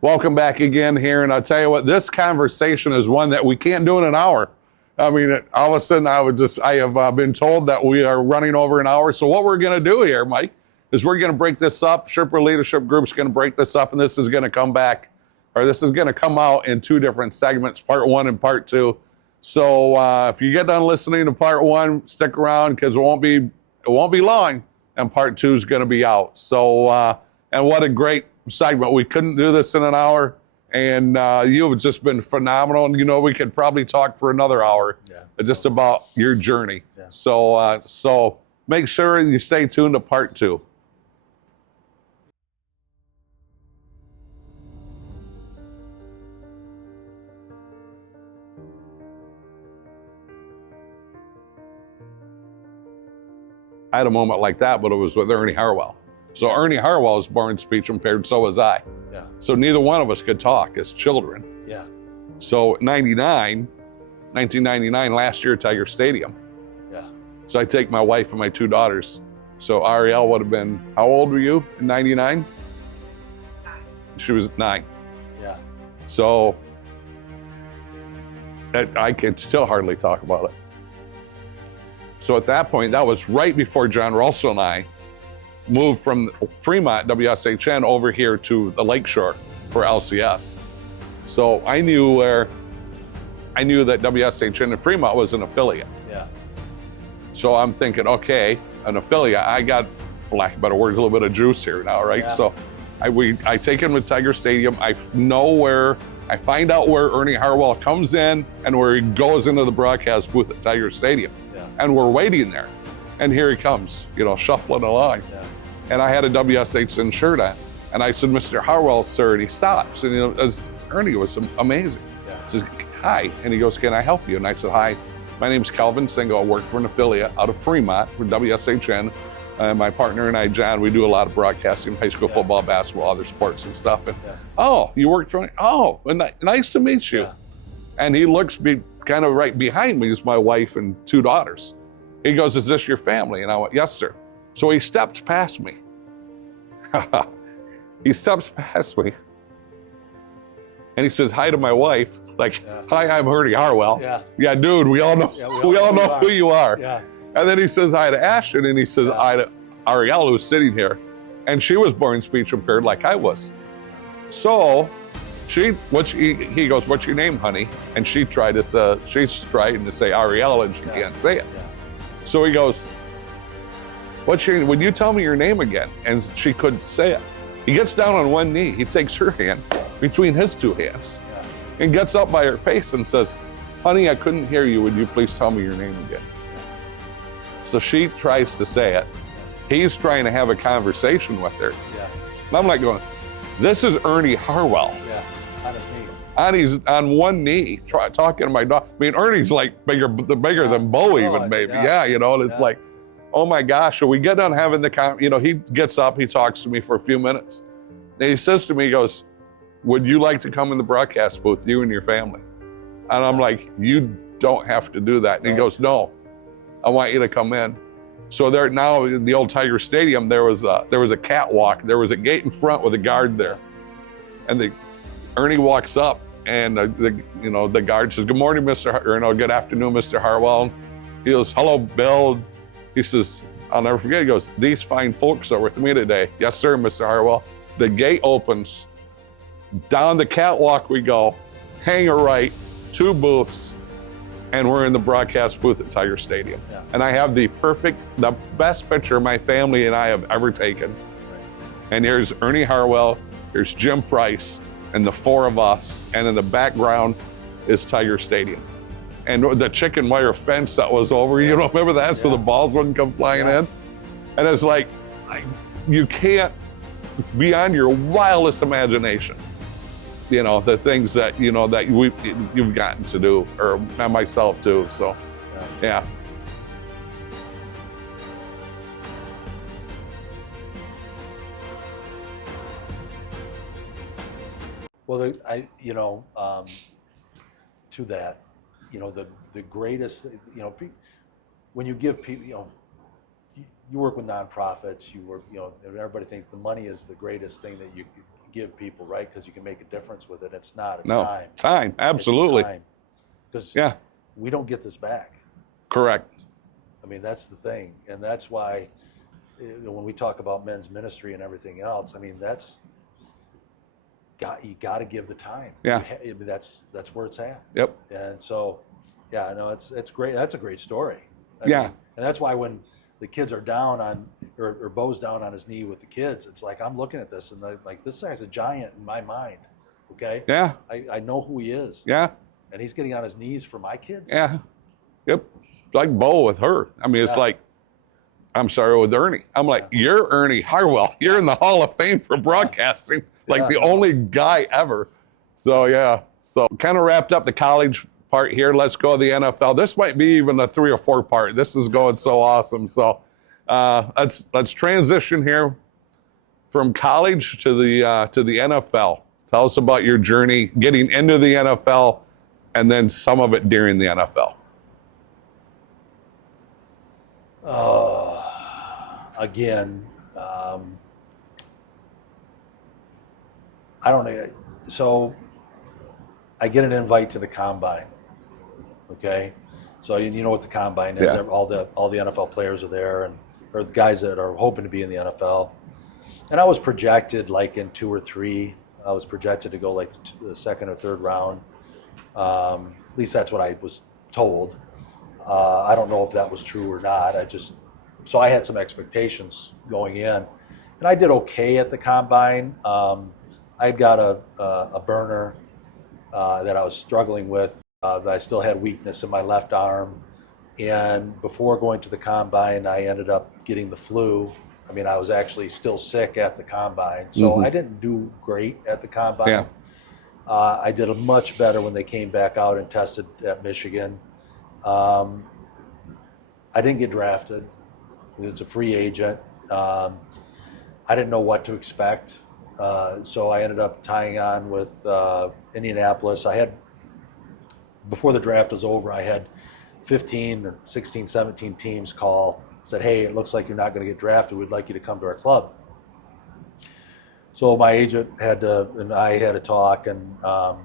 Welcome back again here, and I'll tell you what, this conversation is one that we can't do in an hour. I mean, all of a sudden I have been told that we are running over an hour. So what we're going to do here, Mike, is we're going to break this up. Sherpa Leadership Group's going to break this up, and this is going to come back, or this is going to come out in two different segments, part one and part two. So if you get done listening to part one, stick around because it won't be long, and part two is going to be out. So and what a great segment. We couldn't do this in an hour, and you have just been phenomenal. And you know, we could probably talk for another hour just about your journey. Yeah. So make sure you stay tuned to part two. I had a moment like that, but it was with Ernie Harwell. So Ernie Harwell was born speech impaired, so was I. Yeah. So neither one of us could talk as children. Yeah. So 1999, last year, Tiger Stadium. Yeah. So I take my wife and my two daughters. So Ariel would have been, how old were you in 99? 9. She was 9. Yeah. So I can still hardly talk about it. So at that point, that was right before John Russell and I moved from Fremont, WSHN, over here to the Lakeshore for LCS. So I knew that WSHN in Fremont was an affiliate. Yeah. So I'm thinking, okay, an affiliate, I got, for lack of better words, a little bit of juice here now, right? Yeah. So I take him to Tiger Stadium. I find out where Ernie Harwell comes in and where he goes into the broadcast booth at Tiger Stadium. Yeah. And we're waiting there. And here he comes, shuffling along. Yeah. And I had a WSHN shirt on. And I said, Mr. Harwell, sir, and he stops. And Ernie was amazing. Yeah. He says, hi. And he goes, can I help you? And I said, hi, my name's Cal VanSingel. I work for an affiliate out of Fremont for WSHN. My partner and I, John, we do a lot of broadcasting, high school football, basketball, other sports and stuff. And oh, you work for me? Oh, nice to meet you. Yeah. And he looks kind of right behind me is my wife and two daughters. He goes, is this your family? And I went, yes, sir. So he steps past me. He steps past me. And he says hi to my wife, like, hi, I'm Ernie Harwell. Yeah, dude, we all know, we all know who you are. Yeah. And then he says hi to Ashton, and he says hi to Ariel, who's sitting here. And she was born speech impaired like I was. So he goes, what's your name, honey? And she's trying to say Ariel, and she can't say it. Yeah. So he goes, would you tell me your name again? And she couldn't say it. He gets down on one knee. He takes her hand between his two hands and gets up by her face and says, honey, I couldn't hear you. Would you please tell me your name again? So she tries to say it. He's trying to have a conversation with her. Yeah. And I'm like going, this is Ernie Harwell. Yeah. Ernie's on one knee talking to my dog. I mean, Ernie's like bigger than Bo even maybe. Yeah, and it's like, oh my gosh. So we get done having he gets up, he talks to me for a few minutes. And he says to me, he goes, would you like to come in the broadcast booth, you and your family? And I'm like, you don't have to do that. And he goes, no, I want you to come in. So there now in the old Tiger Stadium, there was a catwalk. There was a gate in front with a guard there. And Ernie walks up, and the guard says, good morning, good afternoon, Mr. Harwell. He goes, hello, Bill. He says, I'll never forget, he goes, these fine folks are with me today. Yes, sir, Mr. Harwell. The gate opens, down the catwalk we go, hang a right, 2 booths, and we're in the broadcast booth at Tiger Stadium. Yeah. And I have the best picture my family and I have ever taken. Right. And here's Ernie Harwell, here's Jim Price, and the 4 of us, and in the background is Tiger Stadium. And the chicken wire fence that was over, remember that? Yeah. So the balls wouldn't come flying in. And it's like, you can't, beyond your wildest imagination, the things that, that you've gotten to do, or myself too, so, yeah. Well, to that, the greatest, when you give people, you work with nonprofits, you work, everybody thinks the money is the greatest thing that you give people, right? Because you can make a difference with it. It's not. It's No, time. time, absolutely. Because yeah, we don't get this back. correct. I mean, that's the thing, and that's why when we talk about men's ministry and everything else, I mean, you got to give the time. Yeah, I mean, that's where it's at. Yep. And so, yeah, no, it's great. That's a great story. I Yeah. mean, and that's why when the kids are down on, or Bo's down on his knee with the kids, it's like I'm looking at this and like this guy's a giant in my mind. Okay. Yeah. I know who he is. Yeah. And he's getting on his knees for my kids. Yeah. Yep. Like Bo with her. I mean, it's like, I'm sorry, with Ernie. I'm like, you're Ernie Harwell. You're in the Hall of Fame for broadcasting, like the only guy ever. So, yeah. So kind of wrapped up the college part here. Let's go to the NFL. This might be even a 3 or 4 part. This is going so awesome. So let's transition here from college to the NFL. Tell us about your journey getting into the NFL and then some of it during the NFL. Again, I don't know. So I get an invite to the combine. Okay, so you know what the combine is. Yeah. All the NFL players are there, or the guys that are hoping to be in the NFL. And I was projected like in 2 or 3. I was projected to go like the 2nd or 3rd round. At least that's what I was told. I don't know if that was true or not. So I had some expectations going in, and I did okay at the combine. I got a burner that I was struggling with. That I still had weakness in my left arm, and before going to the combine, I ended up getting the flu. I mean, I was actually still sick at the combine, so I didn't do great at the combine. Yeah. I did much better when they came back out and tested at Michigan. I didn't get drafted. It's a free agent. I didn't know what to expect, so I ended up tying on with Indianapolis. Before the draft was over, I had 15 or 16, 17 teams call, said, hey, it looks like you're not going to get drafted. We'd like you to come to our club. So my agent and I had a talk, and I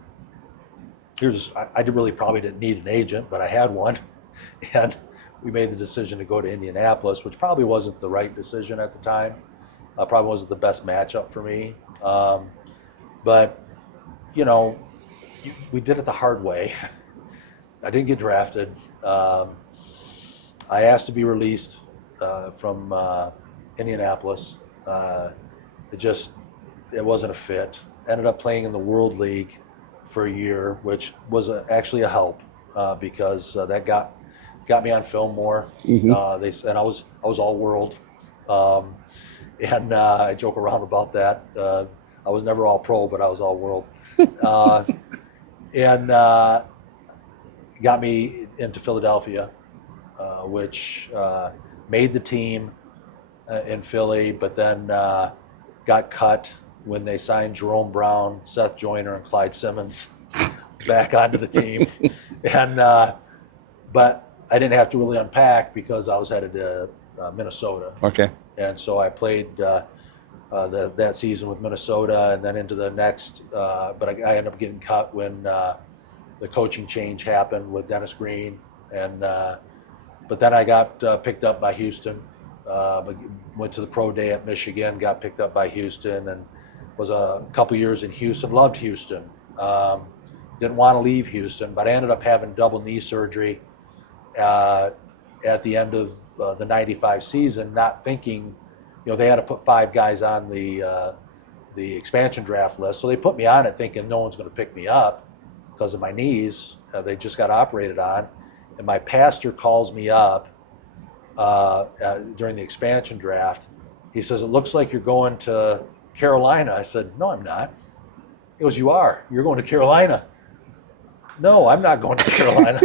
probably didn't need an agent, but I had one. And we made the decision to go to Indianapolis, which probably wasn't the right decision at the time. Probably wasn't the best matchup for me. But, we did it the hard way. I didn't get drafted. I asked to be released from Indianapolis. It wasn't a fit. Ended up playing in the World League for a year, which was actually a help because that got me on film more. And I was all world, and I joke around about that. I was never all pro, but I was all world, and got me into Philadelphia, which made the team in Philly, but then got cut when they signed Jerome Brown, Seth Joyner, and Clyde Simmons back onto the team, and but I didn't have to really unpack because I was headed to Minnesota. Okay. And so I played that season with Minnesota, and then into the next. But I ended up getting cut when the coaching change happened with Dennis Green, and but then I got picked up by Houston. Went to the pro day at Michigan, got picked up by Houston, and was a couple years in Houston. Loved Houston. Didn't want to leave Houston, but I ended up having double knee surgery at the end of the '95 season, not thinking, they had to put 5 guys on the expansion draft list. So they put me on it thinking no one's going to pick me up because of my knees. They just got operated on. And my pastor calls me up during the expansion draft. He says, it looks like you're going to Carolina. I said, no, I'm not. He goes, you are. You're going to Carolina. No, I'm not going to Carolina.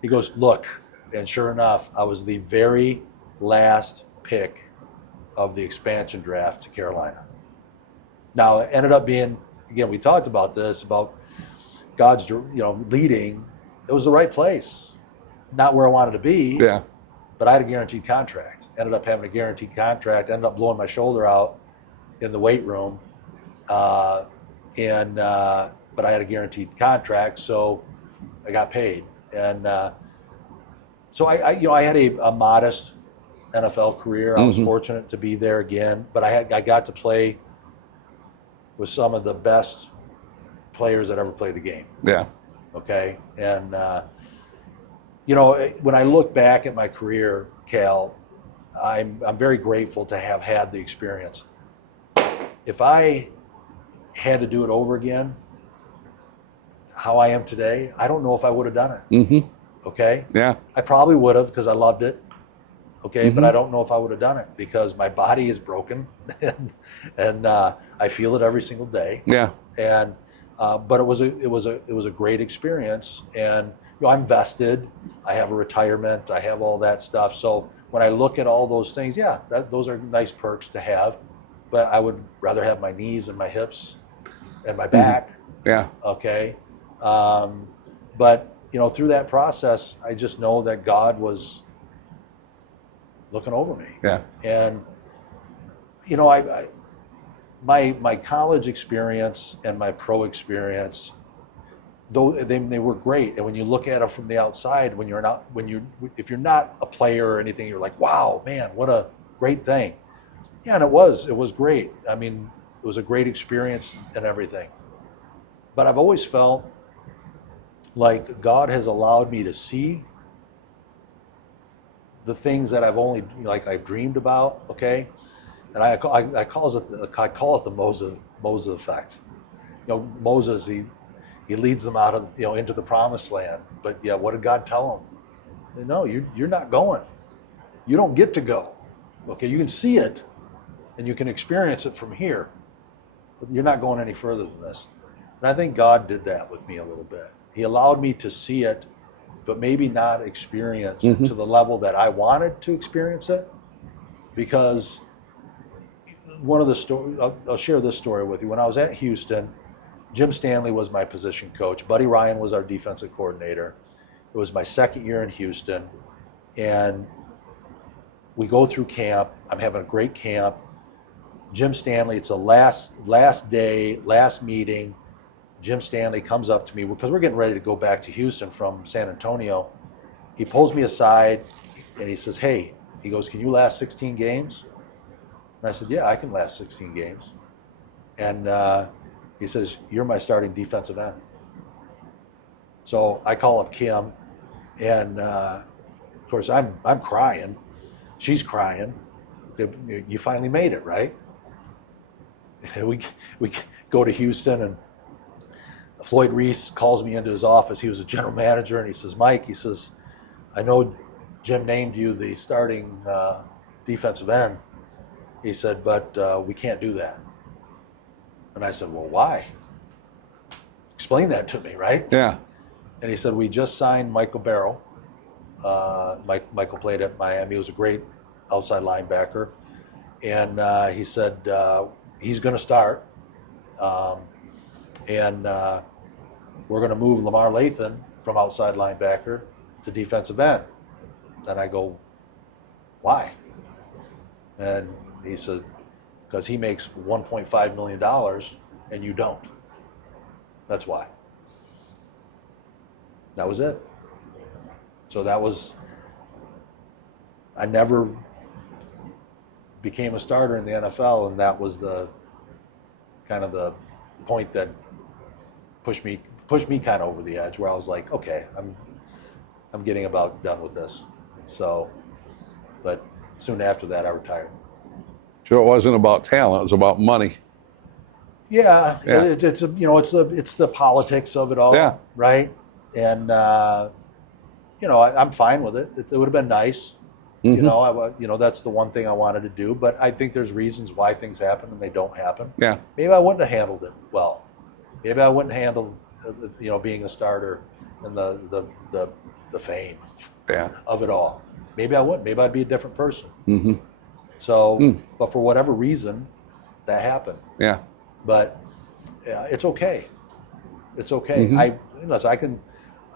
He goes, look. And sure enough, I was the very last pick of the expansion draft to Carolina. Now, it ended up being, again, we talked about this, about God's, leading. It was the right place. Not where I wanted to be. Yeah. But I had a guaranteed contract. Ended up having a guaranteed contract. Ended up blowing my shoulder out in the weight room. But I had a guaranteed contract, so I got paid. And so I had a modest NFL career. I was fortunate to be there again, but I got to play with some of the best players that ever played the game. Yeah. Okay. And when I look back at my career, Cal, I'm very grateful to have had the experience. If I had to do it over again, how I am today, I don't know if I would have done it. Okay. Yeah. I probably would have, because I loved it. Okay. But I don't know if I would have done it, because my body is broken and I feel it every single day. Yeah. And but it was a great experience, and I'm vested. I have a retirement. I have all that stuff. So when I look at all those things, yeah, those are nice perks to have. But I would rather have my knees and my hips and my back. Yeah. Okay. But through that process, I just know that God was looking over me. Yeah. And my college experience and my pro experience, though they were great. And when you look at it from the outside, if you're not a player or anything, you're like, wow, man, what a great thing. Yeah, and it was great. I mean, it was a great experience and everything. But I've always felt like God has allowed me to see the things that I've dreamed about. Okay. And I call it the Moses effect. Moses, he leads them out of into the promised land. But yeah, what did God tell him? No, you're not going. You don't get to go. Okay, you can see it, and you can experience it from here, but you're not going any further than this. And I think God did that with me a little bit. He allowed me to see it, but maybe not experience it to the level that I wanted to experience it, because one of the stories, I'll share this story with you. When I was at Houston, Jim Stanley was my position coach. Buddy Ryan was our defensive coordinator. It was my second year in Houston, and we go through camp. I'm having a great camp. Jim Stanley, it's the last day, last meeting. Jim Stanley comes up to me because we're getting ready to go back to Houston from San Antonio. He pulls me aside and he says, hey, he goes, can you last 16 games? And I said, yeah, I can last 16 games. And he says, you're my starting defensive end. So I call up Kim, and of course I'm crying. She's crying. You finally made it, right? We go to Houston, and Floyd Reese calls me into his office. He was a general manager, and he says, Mike, he says, I know Jim named you the starting defensive end. He said, but we can't do that. And I said, well, why? Explain that to me, right? Yeah. And he said, we just signed Michael Barrow. Michael played at Miami. He was a great outside linebacker. And he said, he's going to start. And we're going to move Lamar Lathan from outside linebacker to defensive end. And I go, why? And he says, because he makes $1.5 million and you don't. That's why. That was it. So I never became a starter in the NFL, and that was the kind of the point that pushed me kind of over the edge, where I was like, okay, I'm getting about done with this. So, but soon after that, I retired. So it wasn't about talent; it was about money. Yeah. It's the politics of it all. Yeah. Right. And I'm fine with it. It would have been nice. That's the one thing I wanted to do. But I think there's reasons why things happen and they don't happen. Yeah. Maybe I wouldn't have handled it well. Maybe I wouldn't handle, being a starter and the fame of it all. Maybe I wouldn't. Maybe I'd be a different person. Mm-hmm. So, but for whatever reason, that happened. Yeah. But it's okay. It's okay. Mm-hmm.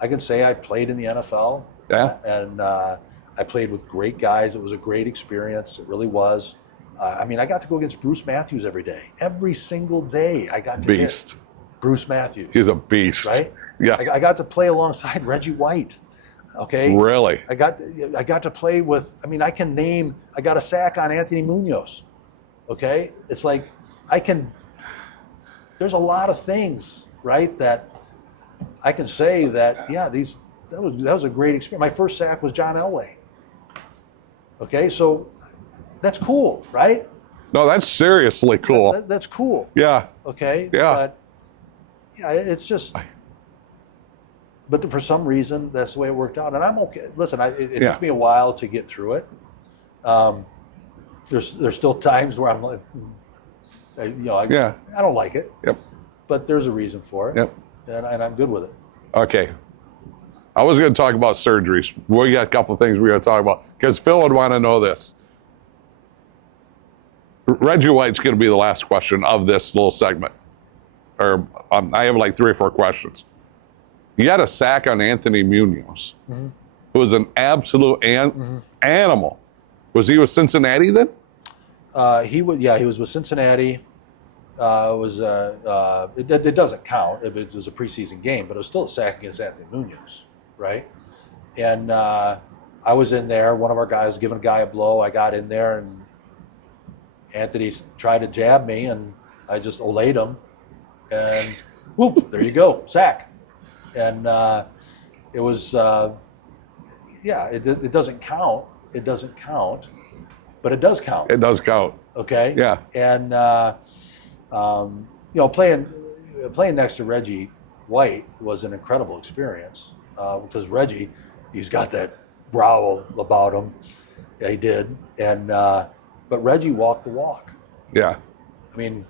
I can say I played in the NFL. Yeah. And I played with great guys. It was a great experience. It really was. I mean, I got to go against Bruce Matthews every day. Every single day I got to Beast. hit Bruce Matthews. He's a beast. Right? Yeah. I got to play alongside Reggie White. Okay. Really? I got to play with, I mean, I got a sack on Anthony Munoz. Okay. It's like, there's a lot of things, right, that I can say that, yeah, that was a great experience. My first sack was John Elway. Okay. So that's cool, right? No, that's seriously cool. That's cool. Yeah. Okay. Yeah. But yeah, it's just, but for some reason, that's the way it worked out. And I'm okay. Listen, it took me a while to get through it. There's still times where I'm like, I don't like it. Yep. But there's a reason for it. Yep. And I'm good with it. Okay. I was going to talk about surgeries. We got a couple of things we got to talk about because Phil would want to know this. Reggie White's going to be the last question of this little segment. Or I have like 3 or 4 questions. You had a sack on Anthony Munoz, who was an absolute animal. Was he with Cincinnati then? He was with Cincinnati. It doesn't count if it was a preseason game, but it was still a sack against Anthony Munoz, right? And I was in there. One of our guys giving a guy a blow. I got in there, and Anthony tried to jab me, and I just olayed him, and whoop, there you go, sack. And it was, it doesn't count. It doesn't count, but it does count. It does count. Okay. Yeah. And playing next to Reggie White was an incredible experience because Reggie, he's got that growl about him. Yeah, he did. And but Reggie walked the walk. Yeah. I mean,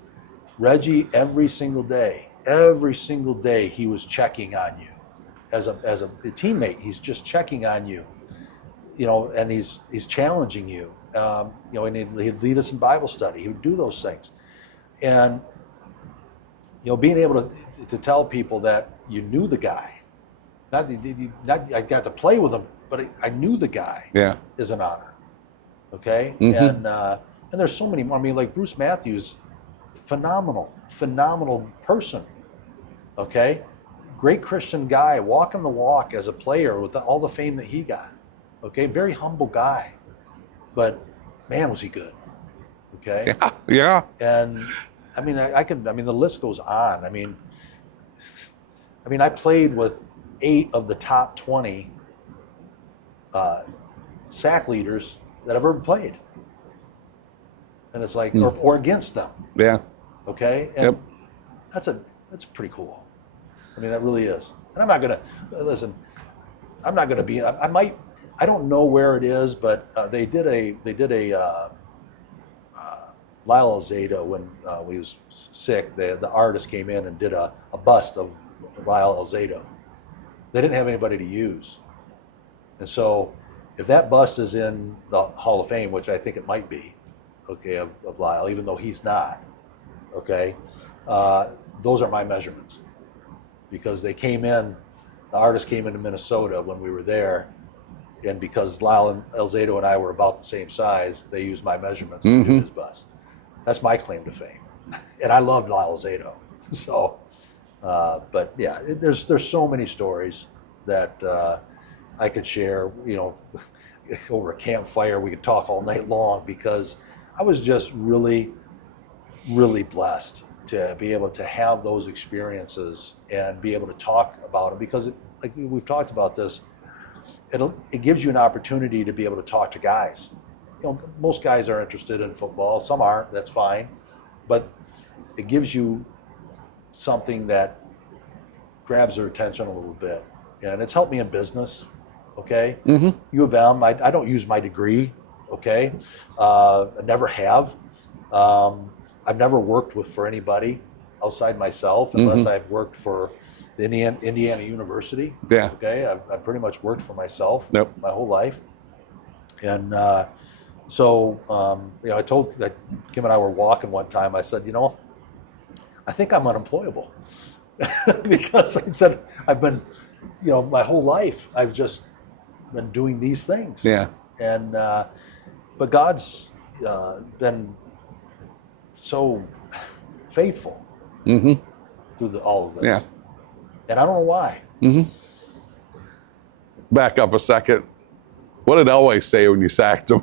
Reggie every single day, he was checking on you as a teammate. He's just checking on you, and he's challenging you. And he'd lead us in Bible study. He would do those things. And, being able to tell people that you knew the guy, not I got to play with him, but I knew the guy is an honor. Okay. Mm-hmm. And there's so many more. I mean, like Bruce Matthews, phenomenal person. Okay. Great Christian guy, walking the walk as a player with all the fame that he got. Okay. Very humble guy, but man, was he good. Okay. Yeah. And I mean, the list goes on. I mean, I played with 8 of the top 20 sack leaders that I've ever played. And it's like, or against them. Yeah. Okay. And that's pretty cool. I mean, that really is. And I'm not gonna be. I don't know where it is, but they did a Lyle Alzado when he was sick. The artist came in and did a bust of Lyle Alzado. They didn't have anybody to use, and so if that bust is in the Hall of Fame, which I think it might be, okay, of Lyle, even though he's not, okay, those are my measurements because they came in. The artist came into Minnesota when we were there. And because Lyle Alzado and I were about the same size, they used my measurements to do his bust. That's my claim to fame. And I loved Lyle Alzado. So, but yeah, there's so many stories that I could share, over a campfire. We could talk all night long because I was just really, really blessed to be able to have those experiences and be able to talk about them because, like we've talked about this, it gives you an opportunity to be able to talk to guys. Most guys are interested in football. Some aren't. That's fine. But it gives you something that grabs their attention a little bit. And it's helped me in business. Okay. Mm-hmm. U of M. I don't use my degree. Okay. I never have. I've never worked for anybody outside myself unless I've worked for the Indiana University. Yeah. Okay. I've pretty much worked for myself my whole life. And so I told that Kim and I were walking one time. I said, I think I'm unemployable because I said I've been, my whole life I've just been doing these things. Yeah. And but God's been so faithful Mm-hmm. through all of this. Yeah. And I don't know why. Mm-hmm. Back up a second. What did Elway say when you sacked him?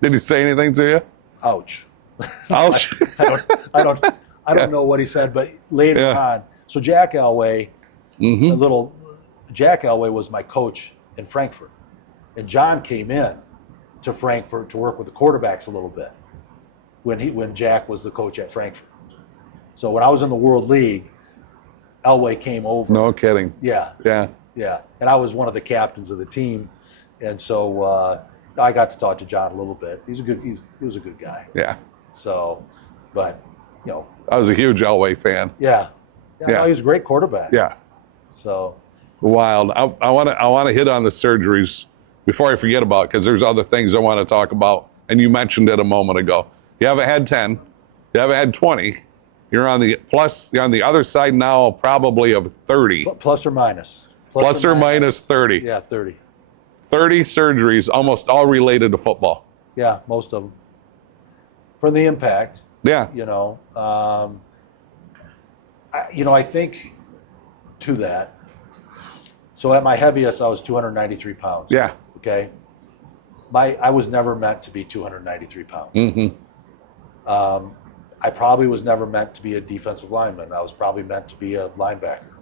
Did he say anything to you? Ouch. Ouch. I don't know what he said, but later on. So Jack Elway, Jack Elway was my coach in Frankfurt, and John came in to Frankfurt to work with the quarterbacks a little bit when Jack was the coach at Frankfurt. So when I was in the World League, Elway came over. No kidding. Yeah. Yeah. Yeah. And I was one of the captains of the team, and so I got to talk to John a little bit. He was a good guy. Yeah. So, but I was a huge Elway fan. Yeah. No, he was a great quarterback. Yeah. So wild. I want to hit on the surgeries before I forget about it, because there's other things I want to talk about, and you mentioned it a moment ago. You haven't had 10, you haven't had 20. You're on the other side now, probably of 30. Plus or minus. Plus or minus 30. Yeah, 30. 30 surgeries, almost all related to football. Yeah, most of them. From the impact. Yeah. I think to that. So at my heaviest, I was 293 pounds. Yeah. Okay. I was never meant to be 293 pounds. Mm-hmm. I probably was never meant to be a defensive lineman. I was probably meant to be a linebacker,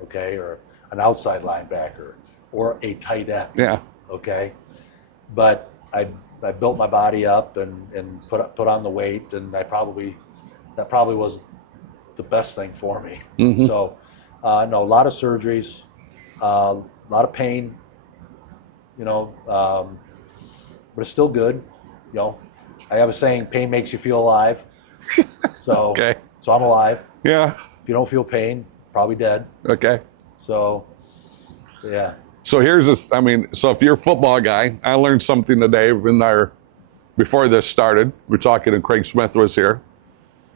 okay, or an outside linebacker, or a tight end. Yeah. Okay. But I built my body up and put on the weight, and that probably was the best thing for me. Mm-hmm. So, no, a lot of surgeries, a lot of pain, but it's still good. I have a saying, pain makes you feel alive. So, okay. So I'm alive. Yeah. If you don't feel pain, probably dead. Okay. So, yeah. So here's this. So if you're a football guy, I learned something today before this started. We're talking, and Craig Smith was here.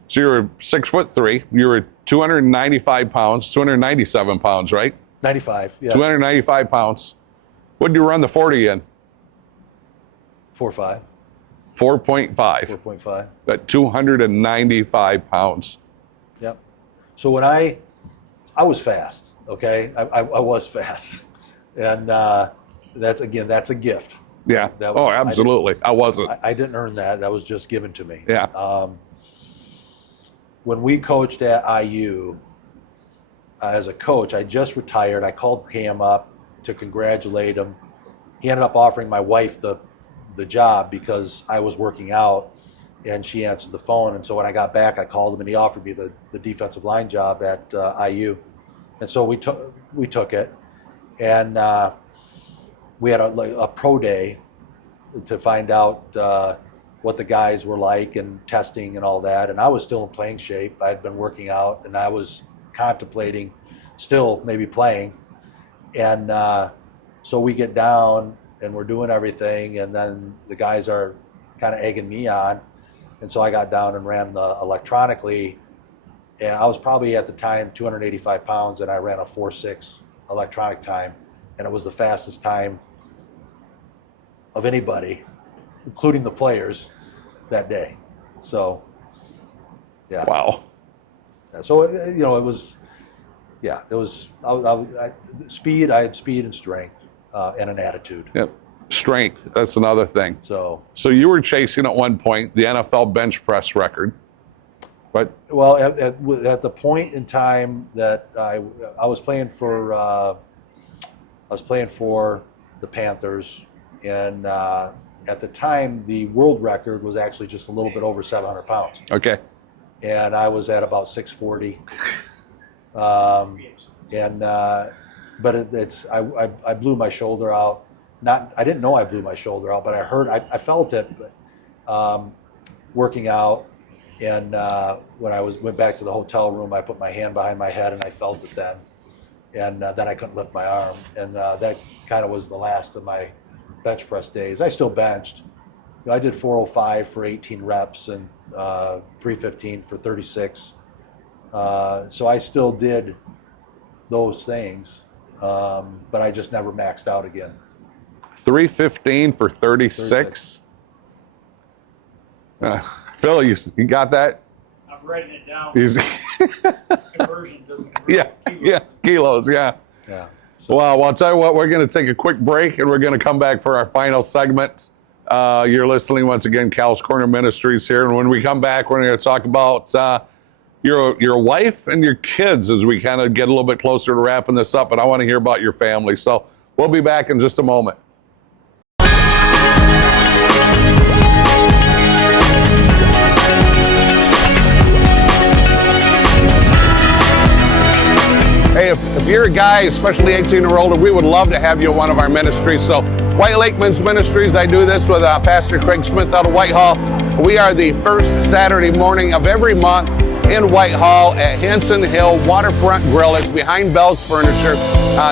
So you were 6'3". You were 295 pounds, 297 pounds, right? 95. Yeah. 295 pounds. What did you run the 40 in? 4.5. 4.5. 4.5. At 295 pounds. Yep. So when I was fast, okay? I was fast. And that's a gift. Yeah. Absolutely. I wasn't. I didn't earn that. That was just given to me. Yeah. When we coached at IU, as a coach, I just retired. I called Cam up to congratulate him. He ended up offering my wife the job because I was working out, and she answered the phone. And so when I got back, I called him, and he offered me the defensive line job at IU. And so we took it, and we had a pro day to find out what the guys were like and testing and all that. And I was still in playing shape. I had been working out, and I was contemplating still maybe playing. And so we get down, and we're doing everything, and then the guys are kind of egging me on. And so I got down and ran electronically, and I was probably at the time 285 pounds, and I ran a 4.6 electronic time, and it was the fastest time of anybody, including the players, that day. So, yeah. Wow. So, it was speed. I had speed and strength and an attitude. Yep. Strength. That's another thing. So you were chasing at one point the NFL bench press record, but at the point in time that I was playing for the Panthers, and at the time the world record was actually just a little bit over 700 pounds. Okay. And I was at about 640. But I blew my shoulder out. I didn't know I blew my shoulder out, but I felt it working out. And when I went back to the hotel room, I put my hand behind my head, and I felt it then. And then I couldn't lift my arm, and that kind of was the last of my bench press days. I still benched. I did 405 for 18 reps and 315 for 36. So I still did those things, but I just never maxed out again. 315 for 36? Phil, you got that? I'm writing it down. Conversion doesn't convert. Kilos, yeah. So, well, I'll tell you what, we're going to take a quick break and we're going to come back for our final segment. You're listening once again, Cal's Corner Ministries here. And when we come back, we're going to talk about your wife and your kids as we kind of get a little bit closer to wrapping this up. And I want to hear about your family. So we'll be back in just a moment. Hey, if you're a guy, especially 18 or older, we would love to have you in one of our ministries. So White Lake Men's Ministries, I do this with Pastor Craig Smith out of Whitehall. We are the first Saturday morning of every month in Whitehall at Hanson Hill Waterfront Grill. It's behind Bell's Furniture.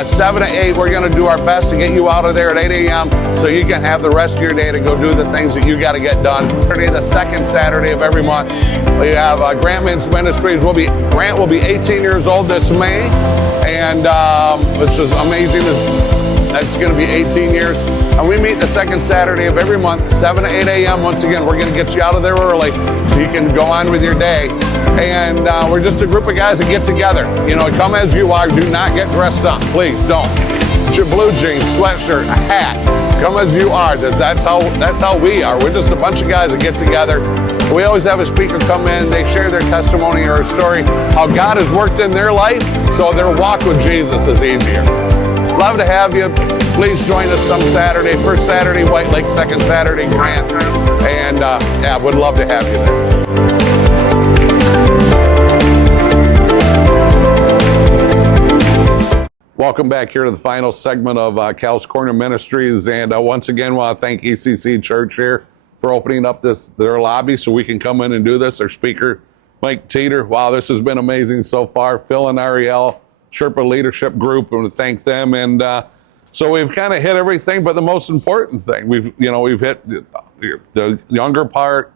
7 to 8, we're going to do our best to get you out of there at 8 a.m. so you can have the rest of your day to go do the things that you got to get done. The second Saturday of every month, we have Grant Men's Ministries. Grant will be 18 years old this May, and which is amazing. That's going to be 18 years. And we meet the second Saturday of every month, 7 to 8 a.m. Once again, we're going to get you out of there early so you can go on with your day. And we're just a group of guys that get together. You know, come as you are. Do not get dressed up. Please don't. Get your blue jeans, sweatshirt, a hat. Come as you are. That's how we are. We're just a bunch of guys that get together. We always have a speaker come in. They share their testimony or a story, how God has worked in their life so their walk with Jesus is easier. Love to have you. Please join us some Saturday. First Saturday, White Lake. Second Saturday, Grant. And would love to have you there. Welcome back here to the final segment of Cal's Corner Ministries. And once again, want to thank ECC Church here for opening up their lobby so we can come in and do this. Our speaker, Mike Teeter. Wow, this has been amazing so far. Phil and Ariel, Sherpa Leadership Group, and thank them. And so we've kind of hit everything, but the most important thing, we've hit the younger part,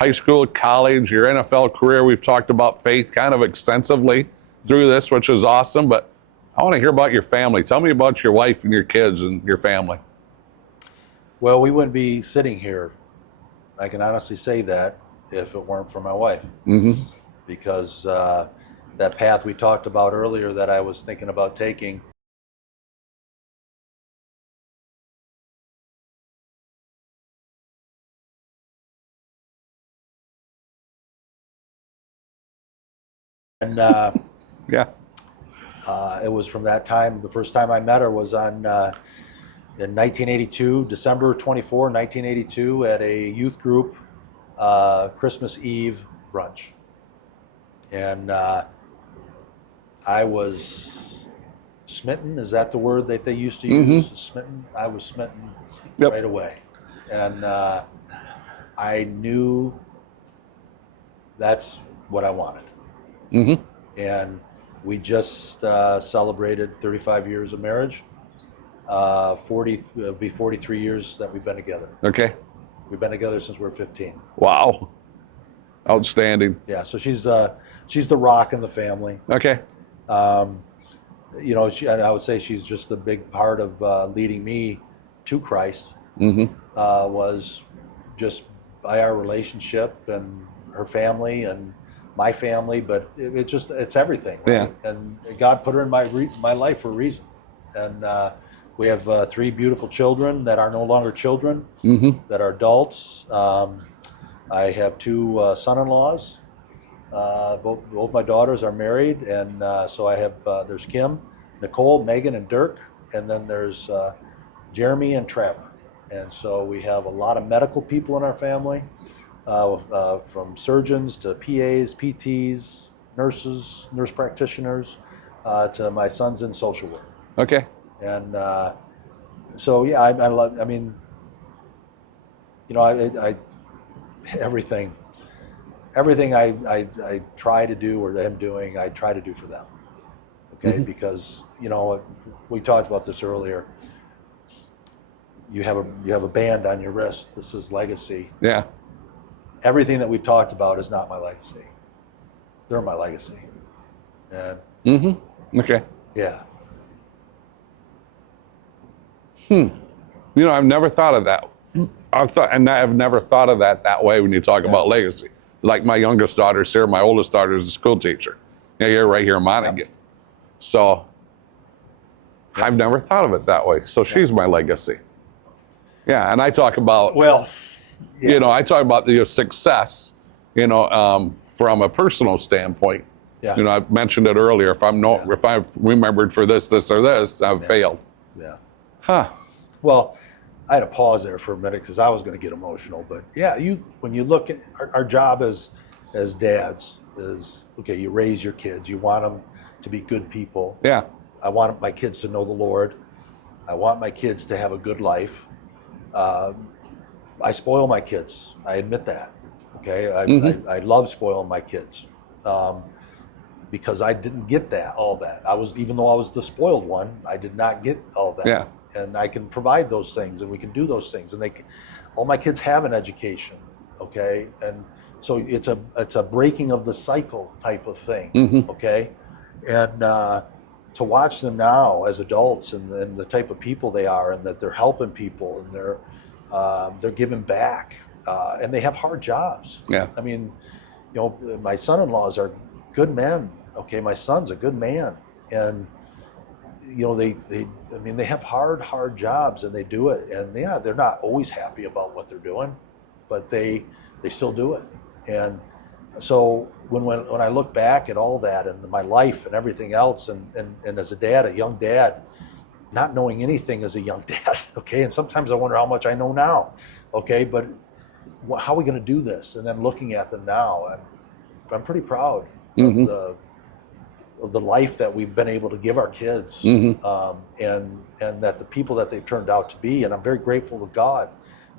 high school, college, your NFL career. We've talked about faith kind of extensively through this, which is awesome. But I want to hear about your family. Tell me about your wife and your kids and your family. Well, we wouldn't be sitting here, I can honestly say that, if it weren't for my wife. Mm-hmm. Because that path we talked about earlier that I was thinking about taking, and it was from that time. The first time I met her was in 1982, December 24, 1982, at a youth group Christmas Eve brunch. And I was smitten. Is that the word that they used to use? Mm-hmm. Smitten. I was smitten right away. And I knew that's what I wanted. Mm-hmm. And we just celebrated 35 years of marriage. It'll be 43 years that we've been together. Okay. We've been together since we were 15. Wow. Outstanding. Yeah, so she's the rock in the family. Okay. You know, I would say she's just a big part of leading me to Christ. Mm-hmm. Was just by our relationship and her family and my family, but it's everything. Right? Yeah. And God put her in my life for a reason. And we have 3 beautiful children that are no longer children, mm-hmm. that are adults. I have 2 son-in-laws. Both my daughters are married, and so I have there's Kim, Nicole, Megan, and Dirk, and then there's Jeremy and Trevor. And so we have a lot of medical people in our family, from surgeons to PAs, PTs, nurses, nurse practitioners, to my son's in social work. Okay. And so yeah, I love. I mean, you know, I everything I try to do or am doing, I try to do for them. Okay, mm-hmm. Because you know, we talked about this earlier. You have a band on your wrist. This is legacy. Yeah. Everything that we've talked about is not my legacy. They're my legacy. And mm-hmm. Okay. Yeah. You know, I've never thought of that. And I've never thought of that way when you talk about legacy. Like my youngest daughter's here, my oldest daughter is a school teacher. Yeah, you're right here in Montague. So I've never thought of it that way. So she's my legacy. Yeah, and I talk about, I talk about the success, from a personal standpoint. Yeah. I mentioned it earlier. If I've remembered for this, or this, I've failed. Yeah. Huh. Well, I had to pause there for a minute because I was going to get emotional. But yeah, when you look at our job as dads is, okay, you raise your kids. You want them to be good people. Yeah. I want my kids to know the Lord. I want my kids to have a good life. I spoil my kids. I admit that. Okay. I love spoiling my kids. Because I didn't get all that. Even though I was the spoiled one, I did not get all that. Yeah. And I can provide those things, and we can do those things, and all my kids have an education, okay? And so it's a breaking of the cycle type of thing, okay? And to watch them now as adults and the type of people they are, and that they're helping people, and they're giving back, and they have hard jobs. Yeah. I mean, my son-in-laws are good men. Okay, my son's a good man, and they have hard jobs, and they do it. And yeah, they're not always happy about what they're doing, but they still do it. And so when I look back at all that and my life and everything else, and as a young dad, not knowing anything as a young dad, okay, and sometimes I wonder how much I know now, okay, but how are we going to do this? And then looking at them now, I'm pretty proud of the life that we've been able to give our kids, and that the people that they've turned out to be. And I'm very grateful to God,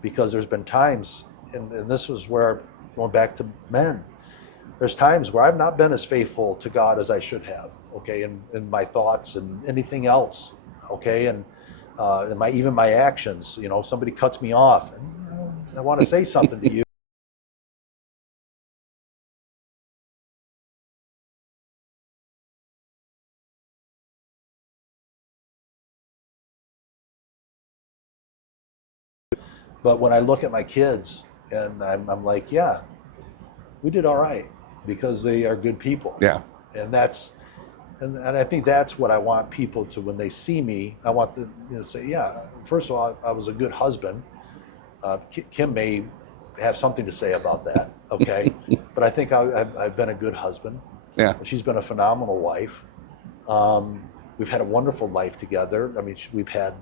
because there's been times, and this was where, going back to men, there's times where I've not been as faithful to God as I should have, okay, in my thoughts and anything else, okay, and even my actions. Somebody cuts me off, and I want to say something to you. But when I look at my kids, and I'm like, yeah, we did all right, because they are good people. Yeah. And and I think that's what I want people to, when they see me, I want them to say, yeah, first of all, I was a good husband. Kim may have something to say about that, okay? But I think I've been a good husband. Yeah. She's been a phenomenal wife. We've had a wonderful life together. I mean, we've had.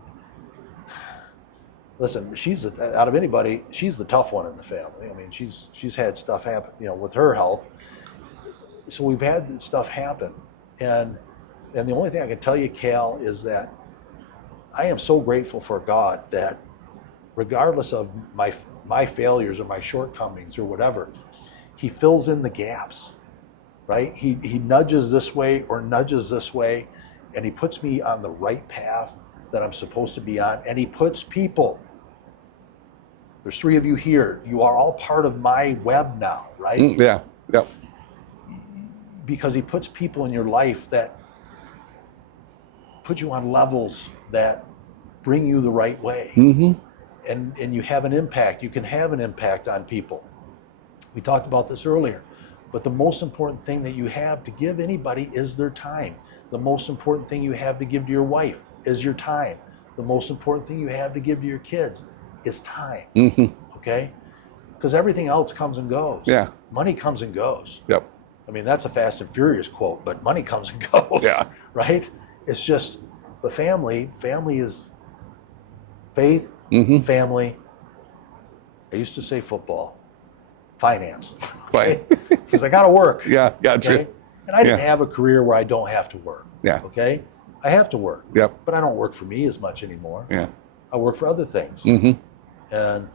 Listen, out of anybody, she's the tough one in the family. I mean, she's had stuff happen, with her health. So we've had stuff happen, and the only thing I can tell you, Cal, is that I am so grateful for God that, regardless of my failures or my shortcomings or whatever, He fills in the gaps, right? He nudges this way or nudges this way, and He puts me on the right path that I'm supposed to be on, and He puts people. There's 3 of you here. You are all part of my web now, right? Yeah. Yep. Because He puts people in your life that put you on levels that bring you the right way, and you have an impact. You can have an impact on people. We talked about this earlier, but the most important thing that you have to give anybody is their time. The most important thing you have to give to your wife is your time. The most important thing you have to give to your kids is time. Okay? Because everything else comes and goes. Yeah. Money comes and goes. Yep. I mean, that's a Fast and Furious quote, but money comes and goes. Yeah. Right? It's just the family is faith, family. I used to say football, finance. Right. Because I got to work. Yeah, gotcha. Okay? And I didn't have a career where I don't have to work. Yeah. Okay? I have to work. Yep. But I don't work for me as much anymore. Yeah. I work for other things. And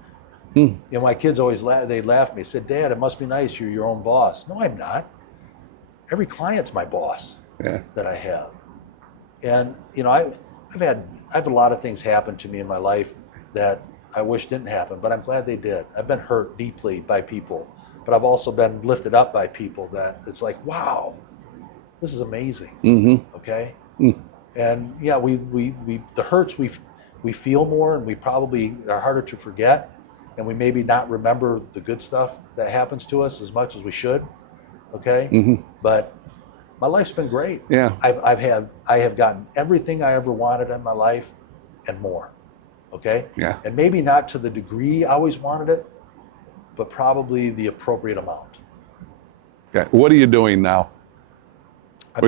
my kids always they'd laugh at me, said, Dad, it must be nice you're your own boss. No, I'm not. Every client's my boss that I have. And I've had a lot of things happen to me in my life that I wish didn't happen, but I'm glad they did. I've been hurt deeply by people, but I've also been lifted up by people that it's like, wow, this is amazing. Okay? And yeah, we the hurts we feel more, and we probably are harder to forget, and we maybe not remember the good stuff that happens to us as much as we should. Okay. But my life's been great. Yeah. I have gotten everything I ever wanted in my life and more. Okay. Yeah. And maybe not to the degree I always wanted it, but probably the appropriate amount. Okay. What are you doing now? I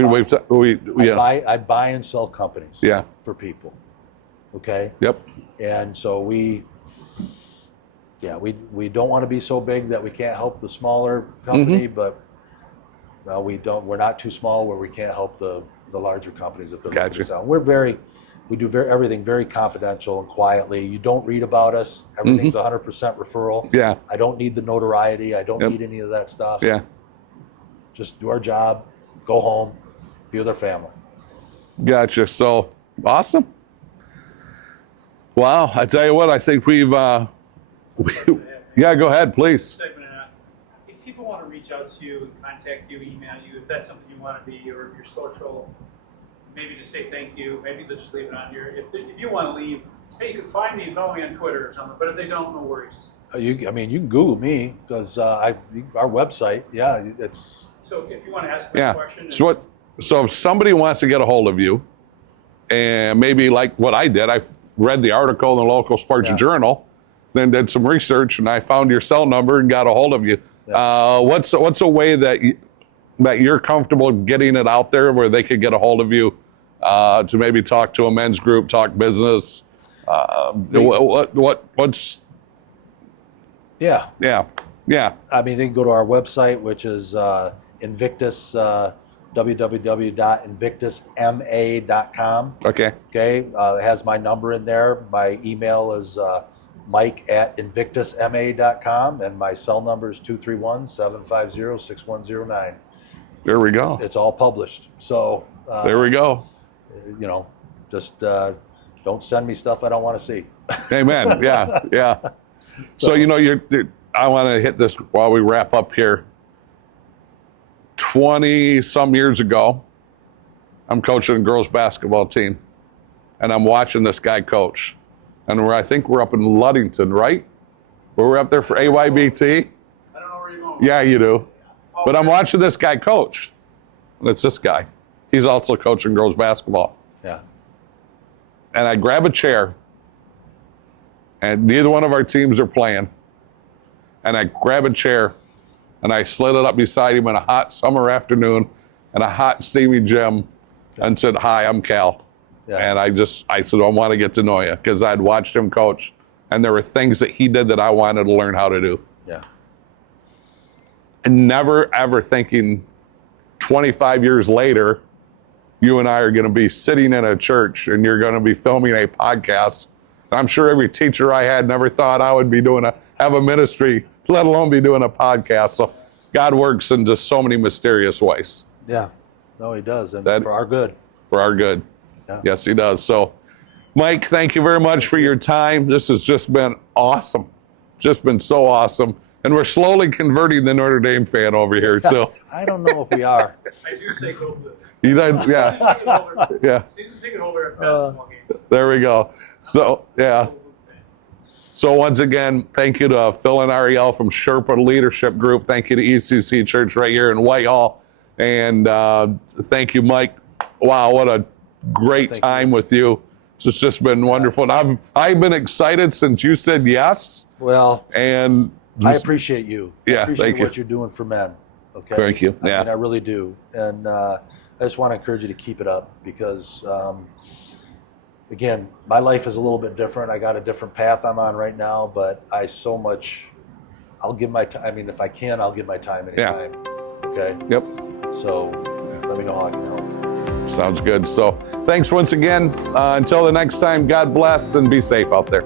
buy and sell companies. Yeah. For people. Okay. Yep. And so we don't want to be so big that we can't help the smaller company, but we're not too small where we can't help the larger companies if they're looking to sell. We do everything very confidential and quietly. You don't read about us. Everything's 100% referral. Yeah. I don't need the notoriety. I don't need any of that stuff. Yeah. Just do our job, go home, be with our family. Gotcha. So awesome. Wow. I tell you what, I think we've, yeah, go ahead, please. If people want to reach out to you, contact you, email you, if that's something you want to be, or your social, maybe just say thank you, maybe they'll just leave it on here. If you want to leave, hey, you can find me and follow me on Twitter or something, but if they don't, no worries. You can Google me, because our website, it's... So if you want to ask me a question. So if somebody wants to get a hold of you, and maybe like what I did, I read the article in the local sports journal, then did some research, and I found your cell number and got a hold of you. Yeah. What's a way that you're comfortable getting it out there where they could get a hold of you to maybe talk to a men's group, talk business? What's? Yeah. I mean, they can go to our website, which is Invictus, www.invictusma.com. Okay. It has my number in there. My email is mike@invictusma.com, and my cell number is 231-750-6109. There we go. It's all published. So there we go. Just don't send me stuff I don't want to see. Amen. Yeah. So I want to hit this while we wrap up here. 20-some years ago, I'm coaching a girls basketball team, and I'm watching this guy coach. And I think we're up in Ludington, right? We're up there for AYBT. I don't know where you're going. Yeah, you do. But I'm watching this guy coach. And it's this guy. He's also coaching girls basketball. Yeah. And I grab a chair, and neither one of our teams are playing. And I grab a chair, and I slid it up beside him on a hot summer afternoon in a hot, steamy gym, and said, "Hi, I'm Cal." Yeah. And I said, "I want to get to know you," because I'd watched him coach, and there were things that he did that I wanted to learn how to do. Yeah. And never, ever thinking 25 years later, you and I are going to be sitting in a church and you're going to be filming a podcast. I'm sure every teacher I had never thought I would be have a ministry, let alone be doing a podcast. So God works in just so many mysterious ways. Yeah. No, he does. And for our good. For our good. Yeah. Yes, he does. So, Mike, thank you very much for your time. This has just been awesome. Just been so awesome. And we're slowly converting the Notre Dame fan over here. So I don't know if we are. I do say go for this. He does, yeah. Season ticket holder at basketball game. There we go. So, yeah. So once again, thank you to Phil and Ariel from Sherpa Leadership Group. Thank you to ECC Church right here in Whitehall. And thank you, Mike. Wow, what a great time with you. It's just been wonderful. And I've been excited since you said yes. Well, and I appreciate you. Yeah, I appreciate what you're doing for men. Okay. Thank you. I mean, I really do. And I just want to encourage you to keep it up because, again, my life is a little bit different. I got a different path I'm on right now, but I'll give my time. I mean, if I can, I'll give my time anytime. Yeah. Okay. Yep. So let me know how I can help. Sounds good. So thanks once again. Until the next time, God bless and be safe out there.